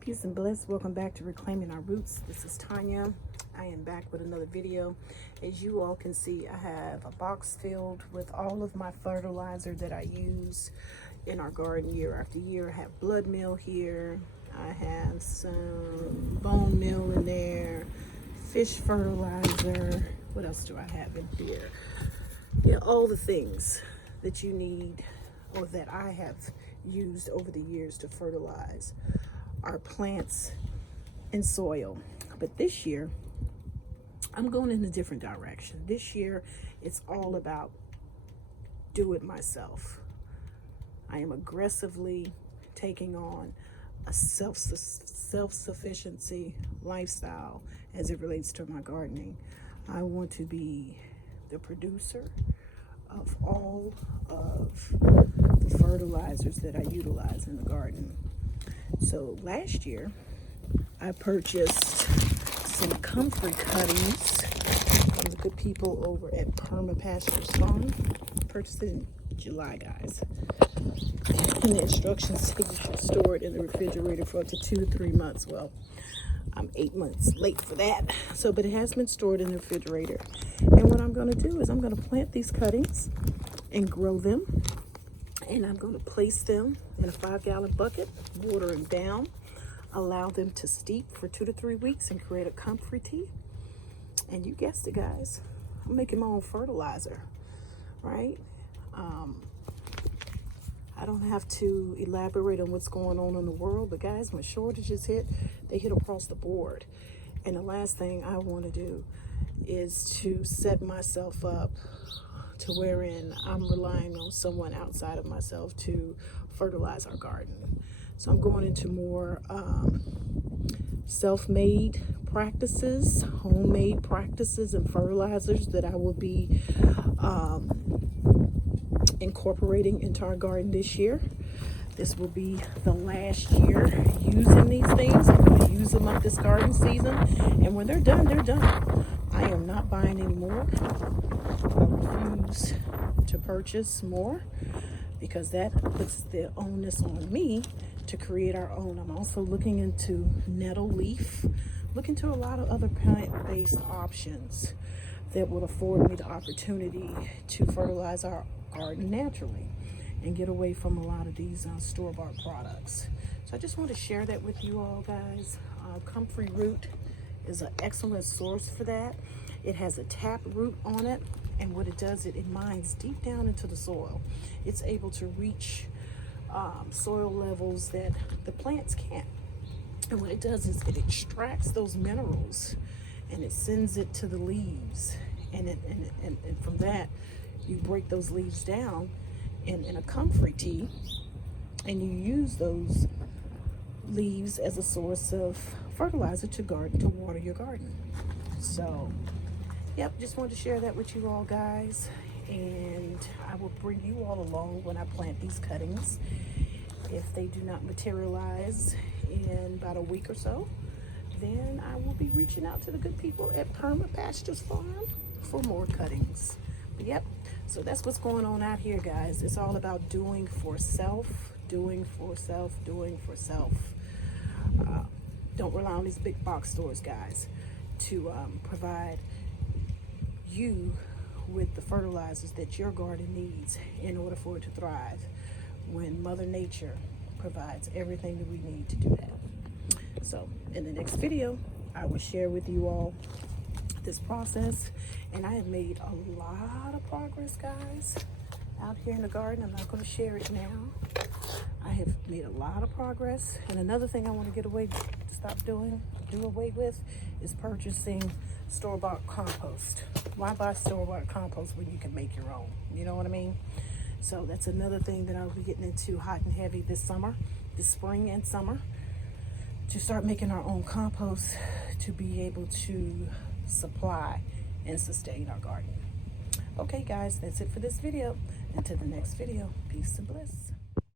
Peace and bliss. Welcome back to Reclaiming Our Roots. This is Tanya. I am back with another video. As you all can see, I have a box filled with all of my fertilizer that I use in our garden year after year. I have blood meal here. I have some bone meal in there, fish fertilizer. What else do I have in here? Yeah, all the things that you need or that I have used over the years to fertilize our plants and soil. But this year I'm going in a different direction. This year it's all about do it myself. I am aggressively taking on a self-sufficiency lifestyle as it relates to my gardening. I want to be the producer of all of the fertilizers that I utilize in the garden. So last year I purchased some comfrey cuttings from the good people over at Pastures Farm. Purchased it in July, guys. And the instructions say you should store it in the refrigerator for up to 2 to 3 months. Well, I'm 8 months late for that. But it has been stored in the refrigerator. And what I'm going to do is I'm going to plant these cuttings and grow them. And I'm going to place them in a 5-gallon bucket, water them down, allow them to steep for 2 to 3 weeks and create a comfrey tea. And you guessed it, guys, I'm making my own fertilizer, right? I don't have to elaborate on what's going on in the world, but guys, when shortages hit, they hit across the board. And the last thing I want to do is to set myself up to wherein I'm relying on someone outside of myself to fertilize our garden. So I'm going into more self-made practices, homemade practices and fertilizers that I will be incorporating into our garden this year. This will be the last year using these things. I'm going to use them up this garden season, and when they're done, they're done. I am not buying any more. I refuse to purchase more because that puts the onus on me to create our own. I'm also looking into nettle leaf, looking to a lot of other plant-based options that will afford me the opportunity to fertilize our garden naturally and get away from a lot of these store-bought products. So I just want to share that with you all, guys. Comfrey root is an excellent source for that. It has a tap root on it, and what it does, it mines deep down into the soil. It's able to reach soil levels that the plants can't. And what it does is it extracts those minerals and it sends it to the leaves. And from that, you break those leaves down in a comfrey tea, and you use those leaves as a source of fertilizer to water your garden. So yep, just wanted to share that with you all, guys, and I will bring you all along when I plant these cuttings. If they do not materialize in about a week or so, then I will be reaching out to the good people at Pastures Farm for more cuttings. But yep, so that's what's going on out here, guys. It's all about doing for self, doing for self, doing for self. Don't rely on these big box stores, guys, to provide you with the fertilizers that your garden needs in order for it to thrive, when Mother Nature provides everything that we need to do that. So in the next video, I will share with you all this process, and I have made a lot of progress, guys, out here in the garden. I'm not going to share it now. I have made a lot of progress. And another thing I want to do away with is purchasing store-bought compost. Why buy store-bought compost when you can make your own? You know what I mean? So that's another thing that I'll be getting into hot and heavy this spring and summer, to start making our own compost to be able to supply and sustain our garden. Okay, guys, that's it for this video. Until the next video, peace and bliss.